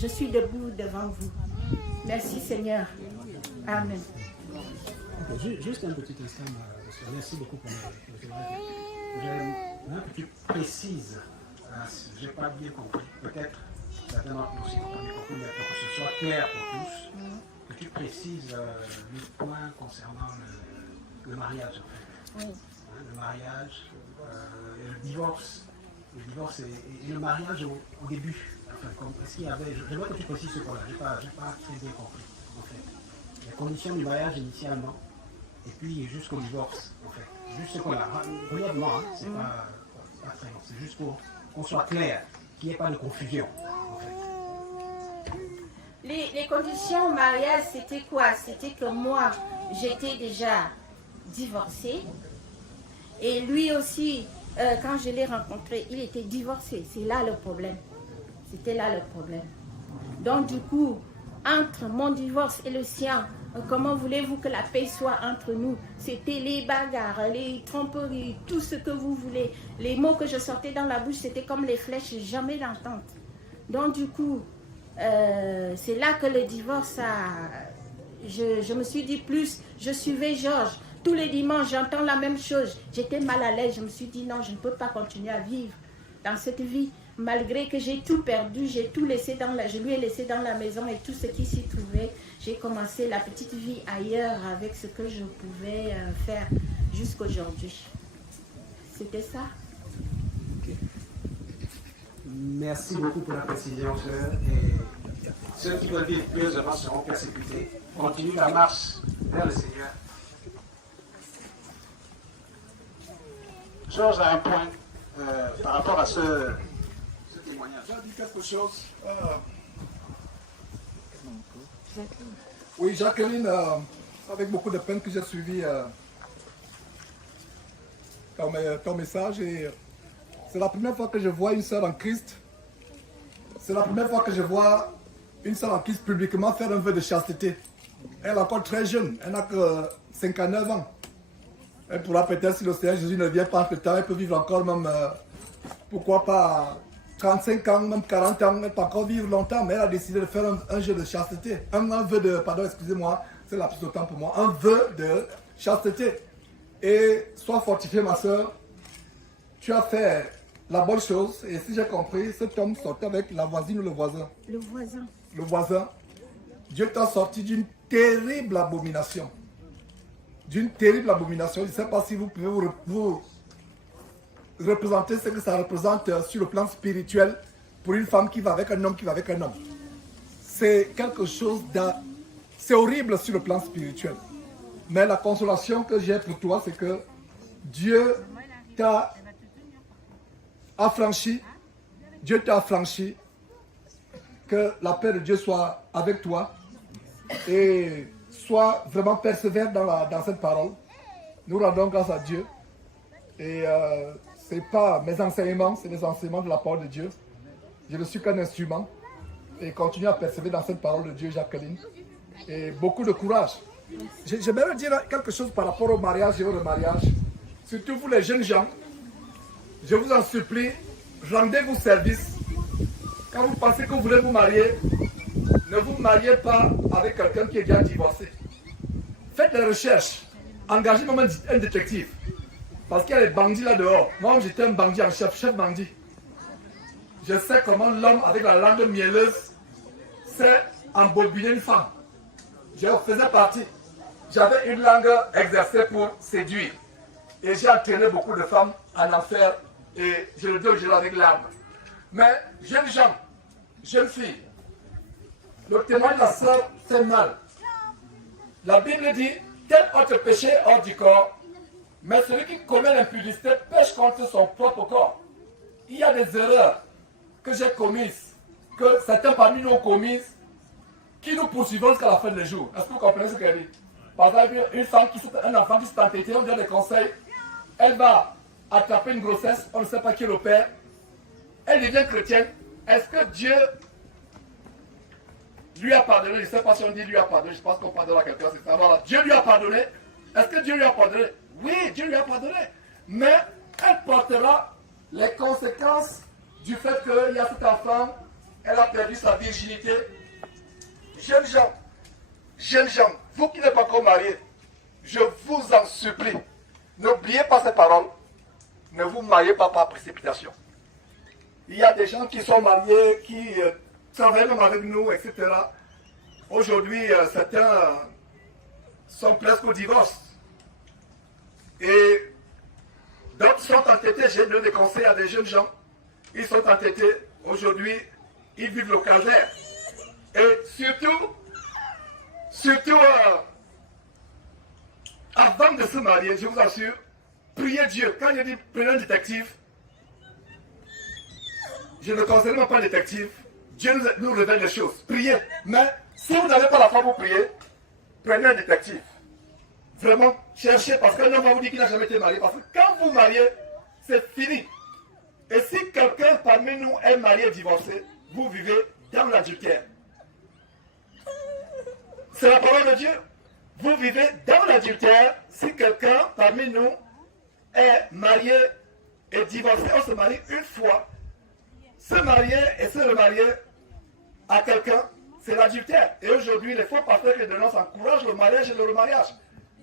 Je suis debout devant vous. Merci Seigneur. Amen. Okay, juste un petit instant, merci beaucoup pour le témoignage. J'aimerais que tu précises, je n'ai pas bien compris, peut-être, certainement aussi pour bien compris, mais pour que ce soit clair pour tous, que tu précises le point concernant le mariage en fait. Oui. Le mariage, le divorce et le mariage au début. Enfin, est-ce qu'il y avait, je vois que tu précises ce point-là, je n'ai pas très bien compris en fait. Les conditions du mariage initialement, et puis jusqu'au divorce en fait. Juste ce point-là, brièvement, c'est pas très long, c'est juste pour qu'on soit clair, qu'il n'y ait pas de confusion en fait. Les conditions au mariage, c'était quoi? C'était que moi, j'étais déjà divorcée. Et lui aussi, quand je l'ai rencontré, il était divorcé. C'est là le problème. C'était là le problème. Donc du coup, entre mon divorce et le sien, comment voulez-vous que la paix soit entre nous? C'était les bagarres, les tromperies, tout ce que vous voulez. Les mots que je sortais dans la bouche, c'était comme les flèches, jamais d'entente. Donc du coup, c'est là que le divorce je me suis dit plus, je suivais Georges. Tous les dimanches, j'entends la même chose. J'étais mal à l'aise. Je me suis dit non, je ne peux pas continuer à vivre dans cette vie. Malgré que j'ai tout perdu, j'ai tout laissé je lui ai laissé dans la maison et tout ce qui s'y trouvait. J'ai commencé la petite vie ailleurs avec ce que je pouvais faire jusqu'aujourd'hui. C'était ça. Okay. Merci beaucoup pour la précision, sœur. Et ceux qui veulent vivre plus heureusement seront persécutés. Continue la marche vers le Seigneur. Georges a un point par rapport à ce témoignage. J'ai dit quelque chose. Oui, Jacqueline, avec beaucoup de peine que j'ai suivi ton message. Et c'est la première fois que je vois une sœur en Christ. C'est la première fois que je vois une sœur en Christ publiquement faire un vœu de chasteté. Elle est encore très jeune, elle n'a que 59 ans. Elle pourra peut-être, si le Seigneur Jésus ne vient pas entre temps, elle peut vivre encore même, pourquoi pas 35 ans, même 40 ans, elle peut encore vivre longtemps, mais elle a décidé de faire un jeu de chasteté. Un vœu de, pardon, excusez-moi, c'est la plus de temps pour moi, un vœu de chasteté. Et sois fortifiée, ma soeur, tu as fait la bonne chose, et si j'ai compris, cet homme sortait avec la voisine ou le voisin. Le voisin. Le voisin. Dieu t'a sorti d'une terrible abomination. D'une terrible abomination. Je ne sais pas si vous pouvez vous représenter ce que ça représente sur le plan spirituel pour une femme qui va avec un homme qui va avec un homme. C'est quelque chose c'est horrible sur le plan spirituel. Mais la consolation que j'ai pour toi, c'est que Dieu t'a affranchi. Dieu t'a affranchi. Que la paix de Dieu soit avec toi. Et sois vraiment persévère dans cette parole. Nous rendons grâce à Dieu. Et ce n'est pas mes enseignements, c'est les enseignements de la parole de Dieu. Je ne suis qu'un instrument. Et continue à persévérer dans cette parole de Dieu, Jacqueline. Et beaucoup de courage. J'aimerais dire quelque chose par rapport au mariage et au remariage. Surtout vous les jeunes gens, je vous en supplie, rendez-vous service. Quand vous pensez que vous voulez vous marier, ne vous mariez pas avec quelqu'un qui est déjà divorcé. Faites des recherches. Engagez même un détective. Parce qu'il y a des bandits là dehors. Moi, j'étais un bandit en chef bandit. Je sais comment l'homme avec la langue mielleuse sait embobiner une femme. Je faisais partie. J'avais une langue exercée pour séduire. Et j'ai entraîné beaucoup de femmes en enfer. Et je le dis aujourd'hui avec larmes. Mais, jeunes gens, jeunes filles, le témoin de la sœur fait mal. La Bible dit, tel autre péché hors du corps, mais celui qui commet l'impudicité pêche contre son propre corps. Il y a des erreurs que j'ai commises, que certains parmi nous ont commises, qui nous poursuivront jusqu'à la fin des jours. Est-ce que vous comprenez ce qu'elle dit? Par exemple, un enfant qui s'est entêté, on donne des conseils, elle va attraper une grossesse, on ne sait pas qui est le père, elle devient chrétienne. Est-ce que Dieu lui a pardonné? Je ne sais pas si on dit lui a pardonné, je pense qu'on pardonne à quelqu'un, c'est ça. Voilà. Dieu lui a pardonné. Est-ce que Dieu lui a pardonné? Oui, Dieu lui a pardonné. Mais elle portera les conséquences du fait qu'il y a cet enfant, elle a perdu sa virginité. Jeunes gens, vous qui n'êtes pas encore mariés, je vous en supplie, n'oubliez pas ces paroles. Ne vous mariez pas par précipitation. Il y a des gens qui sont mariés, qui travaillent même avec nous, etc. Aujourd'hui, certains sont presque au divorce. Et d'autres sont entêtés. J'ai donné des conseils à des jeunes gens. Ils sont entêtés. Aujourd'hui, ils vivent le calvaire. Et surtout, avant de se marier, je vous assure, priez Dieu. Quand je dis prenez un détective, je ne conseille même pas un détective. Dieu nous révèle des choses. Priez. Mais si vous n'avez pas la foi pour prier, prenez un détective. Vraiment, cherchez, parce qu'un homme va vous dire qu'il n'a jamais été marié. Parce que quand vous mariez, c'est fini. Et si quelqu'un parmi nous est marié et divorcé, vous vivez dans l'adultère. C'est la parole de Dieu. Vous vivez dans l'adultère si quelqu'un parmi nous est marié et divorcé. On se marie une fois. Se marier et se remarier à quelqu'un, c'est l'adultère. Et aujourd'hui, les faux pasteurs et de noces encouragent le mariage et le remariage.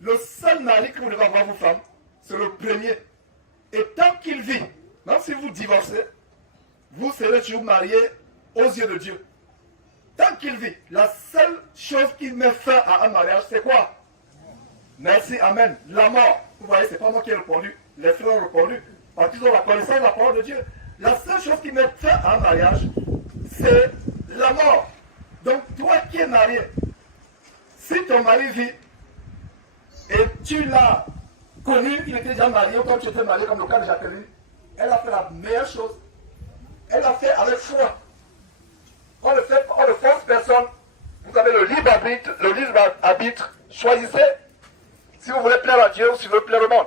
Le seul mari que vous devez avoir, vos femmes, c'est le premier. Et tant qu'il vit, même si vous divorcez, vous serez toujours mariés aux yeux de Dieu. Tant qu'il vit, la seule chose qui met fin à un mariage, c'est quoi? Merci, amen. La mort. Vous voyez, c'est pas moi qui ai répondu. Les frères ont répondu. Parce qu'ils ont la connaissance de la parole de Dieu. La seule chose qui met fin à un mariage, c'est la mort. Donc, toi qui es marié, si ton mari vit, et tu l'as connu, il était déjà marié, ou quand tu étais marié, comme le cas de Jacqueline, elle a fait la meilleure chose. Elle a fait avec foi. On ne force personne. Vous avez le libre arbitre. Choisissez si vous voulez plaire à Dieu ou si vous voulez plaire au monde.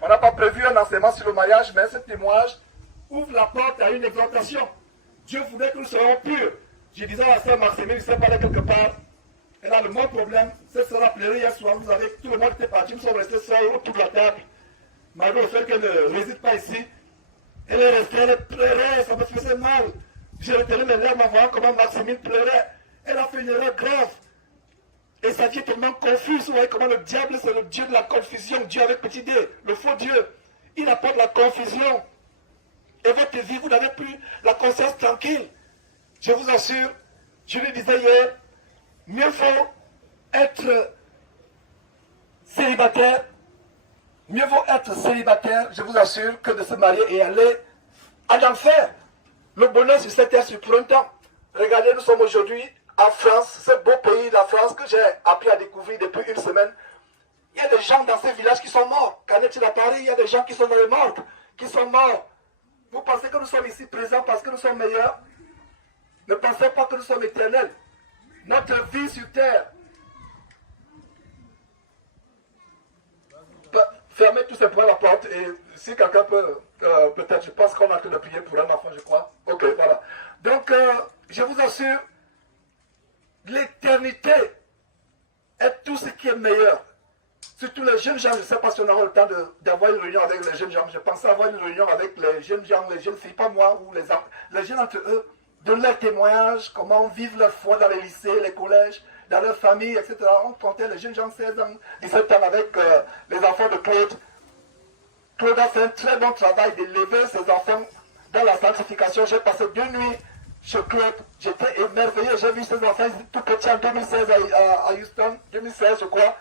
On n'a pas prévu un enseignement sur le mariage, mais ce témoignage ouvre la porte à une exhortation. Dieu voulait que nous soyons purs. Je disais à la sœur Maximine, il s'est parlé quelque part. Elle a le même problème. Cette sœur a pleuré hier soir. Vous avez tout le monde qui était parti. Nous sommes restés seuls autour de la table. Malgré le fait qu'elle ne réside pas ici. Elle est restée, elle pleurait, ça me faisait mal. J'ai retenu mes larmes en voyant comment Maximine pleurait. Elle a fait une erreur grave. Et sa vie est tellement confuse. Vous voyez comment le diable, c'est le Dieu de la confusion. Dieu avec petit d, le faux Dieu. Il apporte la confusion. Et votre vie, vous n'avez plus la conscience tranquille. Je vous assure, je lui disais hier, mieux vaut être célibataire, je vous assure, que de se marier et aller à l'enfer. Le bonheur sur cette terre, sur pour un temps. Regardez, nous sommes aujourd'hui en France, ce beau pays, la France, que j'ai appris à découvrir depuis une semaine. Il y a des gens dans ces villages qui sont morts. Qu'en est-il à Paris? Il y a des gens qui sont dans les morts, qui sont morts. Vous pensez que nous sommes ici présents parce que nous sommes meilleurs? Ne pensez pas que nous sommes éternels. Notre vie sur terre. Fermez tout simplement la porte et si quelqu'un peut, peut-être, je pense qu'on est en train de prier pour un enfant, je crois. Ok, voilà. Donc, je vous assure, l'éternité est tout ce qui est meilleur. Surtout les jeunes gens, je ne sais pas si on aura le temps d'avoir une réunion avec les jeunes gens. Je pensais avoir une réunion avec les jeunes gens, les jeunes filles, pas moi, ou les jeunes entre eux, donnent leur témoignage, comment vivent leur foi dans les lycées, les collèges, dans leur famille, etc. On comptait les jeunes gens 16 ans, 17 ans avec les enfants de Claude. Claude a fait un très bon travail d'élever ses enfants dans la sanctification. J'ai passé 2 nuits chez Claude. J'étais émerveillé. J'ai vu ses enfants tout petits en 2016 à Houston, 2016 je crois.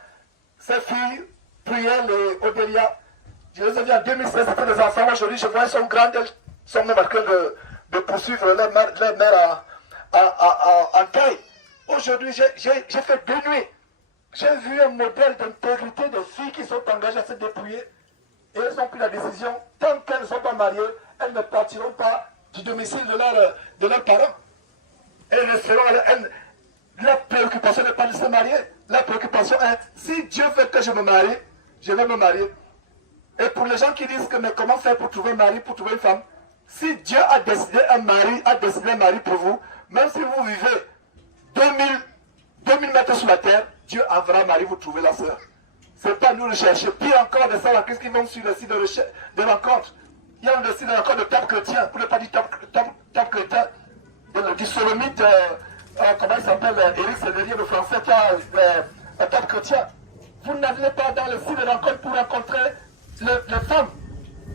Ces filles, Priel et Odélia, je les ai vus en 2016, c'était des enfants. Aujourd'hui, je vois, elles sont grandes, elles sont même en train de poursuivre leur mère en taille. Aujourd'hui, j'ai fait 2 nuits. J'ai vu un modèle d'intégrité de filles qui sont engagées à se dépouiller. Et elles ont pris la décision, tant qu'elles ne sont pas mariées, elles ne partiront pas du domicile de leurs parents. Elles resteront, leur préoccupation n'est pas de se marier. La préoccupation est, si Dieu veut que je me marie, je vais me marier. Et pour les gens qui disent que, mais comment faire pour trouver un mari, pour trouver une femme? Si Dieu a décidé un mari pour vous, même si vous vivez 2000 mètres sous la terre, Dieu enverra un mari vous trouver la sœur. Ce n'est pas nous le chercher. Pire encore, des salles qui vont sur le site de rencontre. Il y a le site de rencontre de Top Chrétien, pour ne pas dire Top Chrétien. du solomite, comment il s'appelle, Éric Sédérier, le français, qui a un peuple chrétien. Vous n'allez pas dans le site de rencontre pour rencontrer les femmes,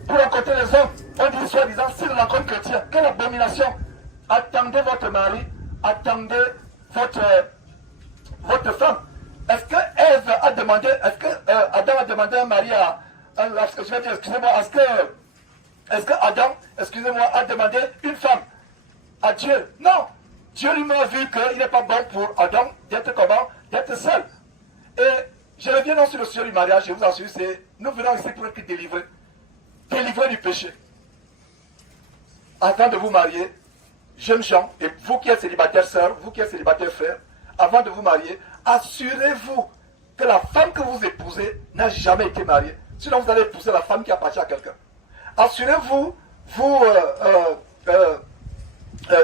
pour rencontrer les hommes. On dit soi-disant site de rencontre chrétien. Quelle abomination! Attendez votre mari, attendez votre femme. Est-ce que Ève a demandé, est-ce que Adam a demandé un mari à, je vais dire, excusez-moi, est-ce que Adam, excusez-moi, a demandé une femme à Dieu? Non! Dieu lui a vu qu'il n'est pas bon pour Adam d'être comment? D'être seul. Et je reviens donc sur le sujet du mariage, je vous assure, nous venons ici pour être délivrés du péché. Avant de vous marier, jeunes gens, et vous qui êtes célibataires sœurs, vous qui êtes célibataires frères, avant de vous marier, assurez-vous que la femme que vous épousez n'a jamais été mariée. Sinon, vous allez épouser la femme qui appartient à quelqu'un. Assurez-vous, vous,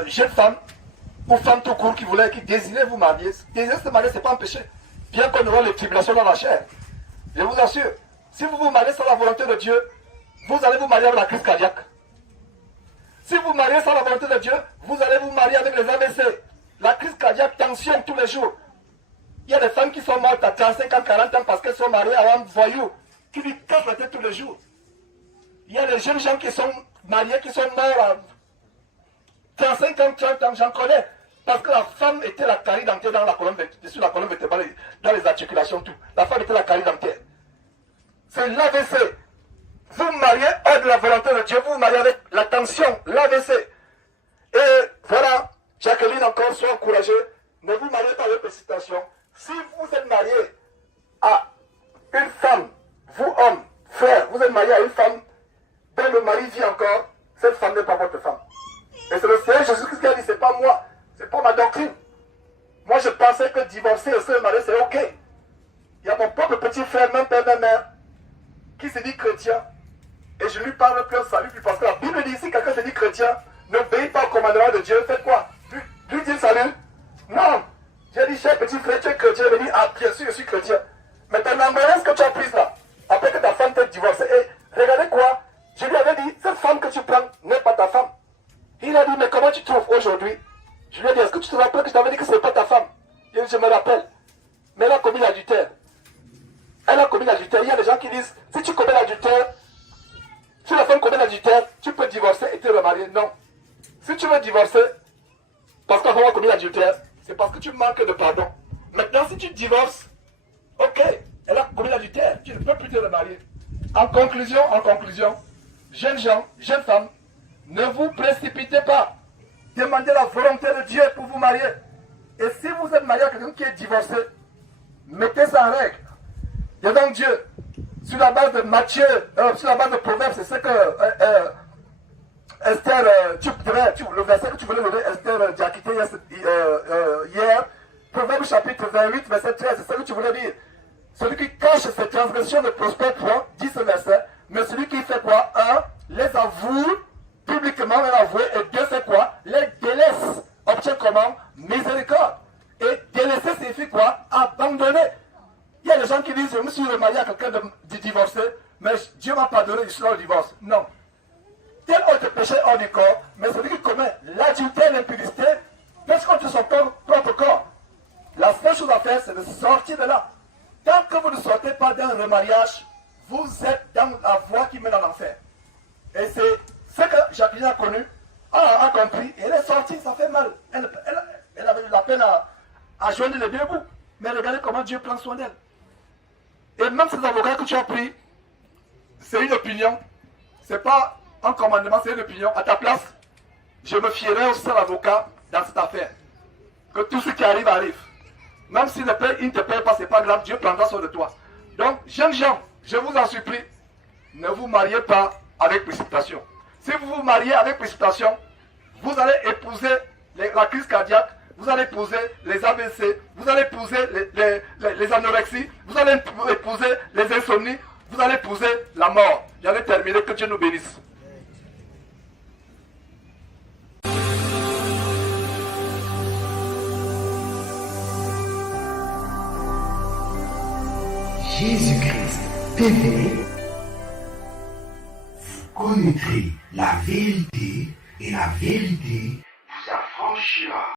jeunes femmes, ou femmes tout court qui désirez vous marier, désirer se marier, ce n'est pas un péché. Bien qu'on aura les tribulations dans la chair. Je vous assure, si vous vous mariez sans la volonté de Dieu, vous allez vous marier avec la crise cardiaque. Si vous mariez sans la volonté de Dieu, vous allez vous marier avec les AVC. La crise cardiaque, tension tous les jours. Il y a des femmes qui sont mortes à 35 ans, 40 ans parce qu'elles sont mariées à un voyou qui lui casse la tête tous les jours. Il y a des jeunes gens qui sont mariés, qui sont morts à 35 ans, 30 ans, j'en connais. Parce que la femme était la carie dentaire dans la colonne, sur la colonne vertébrale, dans les articulations, tout. La femme était la carie dentaire. C'est l'AVC. Vous vous mariez hors de la volonté de Dieu, vous vous mariez avec la tension, l'AVC. Et voilà, Jacqueline encore, sois encouragée. Ne vous mariez pas avec précipitation. Si vous êtes marié à une femme, vous homme, frère, vous êtes marié à une femme dont le mari vit encore, cette femme n'est pas votre femme. Et c'est le Seigneur Jésus-Christ qui a dit, c'est pas moi, c'est pas ma doctrine. Moi je pensais que divorcer et se marier c'est ok. Il y a mon propre petit frère, même père, même mère, qui se dit chrétien. Et je lui parle plus salut, parce que la Bible dit, si quelqu'un se dit chrétien, n'obéit pas au commandement de Dieu, faites quoi? Lui dire salut? Non! J'ai dit, cher petit frère, tu es chrétien. Il me dit, ah bien sûr, je suis chrétien. Mais ton embarras que tu as prise là, après que ta femme t'ait divorcé, et regardez quoi? Je lui avais dit, cette femme que tu prends n'est pas ta femme. Il a dit, mais comment tu trouves aujourd'hui? Je lui ai dit, est-ce que tu te rappelles que je t'avais dit que ce n'est pas ta femme? Il a dit, je me rappelle. Mais elle a commis l'adultère. Elle a commis l'adultère. Il y a des gens qui disent, si tu commets l'adultère, si la femme commet l'adultère, tu peux divorcer et te remarier. Non. Si tu veux divorcer, parce que la femme a commis l'adultère, c'est parce que tu manques de pardon. Maintenant, si tu divorces, ok, elle a commis l'adultère, tu ne peux plus te remarier. En conclusion, jeunes gens, jeunes femmes, ne vous précipitez pas. Demandez la volonté de Dieu pour vous marier. Et si vous êtes marié à quelqu'un qui est divorcé, mettez ça en règle. Devant Dieu, sur la base de Matthieu, sur la base de Proverbes, c'est ce que Esther, le verset que tu voulais lever, Esther, j'ai quitté hier, Proverbes chapitre 28, verset 13, c'est ce que tu voulais dire. Celui qui cache ses transgressions ne prospère point, dit ce verset, mais celui qui fait quoi? Un, les avoue publiquement, les avouer, et deux, c'est quoi? Les délaisse, obtient comment? Miséricorde. Et délaisser signifie quoi? Abandonner. Il y a des gens qui disent, je me suis remarié à quelqu'un de divorcé, mais Dieu m'a pardonné, je suis là au divorce. Non. Tel autre péché hors du corps, mais celui qui commet l'adultère, l'impudicité, pêche contre son propre corps. La seule chose à faire, c'est de sortir de là. Tant que vous ne sortez pas d'un remariage, vous êtes dans la voie qui mène à l'enfer. Et c'est ce que Jacqueline a connu, a compris, et elle est sortie, ça fait mal. Elle avait eu la peine à joindre les deux bouts. Mais regardez comment Dieu prend soin d'elle. Et même ces avocats que tu as pris, c'est une opinion. C'est pas un commandement, c'est une opinion. À ta place, je me fierai au seul avocat dans cette affaire. Que tout ce qui arrive, arrive. Même s'il ne te paye pas, c'est pas grave, Dieu prendra soin de toi. Donc, jeunes gens, je vous en supplie, ne vous mariez pas avec précipitation. Si vous vous mariez avec précipitation, vous allez épouser la crise cardiaque, vous allez épouser les AVC, vous allez épouser les anorexies, vous allez épouser les insomnies, vous allez épouser la mort. J'allais terminer, que Dieu nous bénisse. Jésus-Christ TV, vous connaîtrez la vérité et la vérité